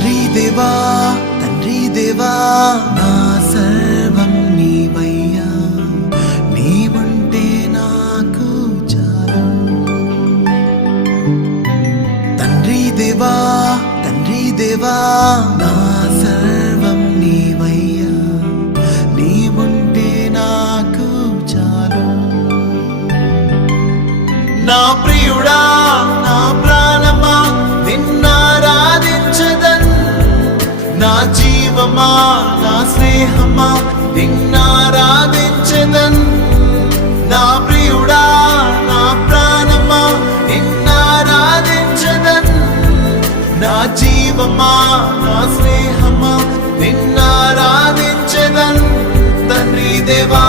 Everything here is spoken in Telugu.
తండ్రి దేవా నా సర్వం నీవయ్యా, నీవుంటే నాకు చాలు. తండ్రి దేవా నా సర్వం నీవయ్యా, నీవుంటే నాకు చాలు. నా ప్రియుడా నా ప్రాణమా నిన్నారాధించదన్, నా జీవమా నా స్నేహమా నిన్నారాధించదన్. నా ప్రియుడా నా ప్రాణమా నిన్నారాధించదన్, నా జీవమా నా స్నేహమా నిన్నారాధించదన్. తండ్రి దేవా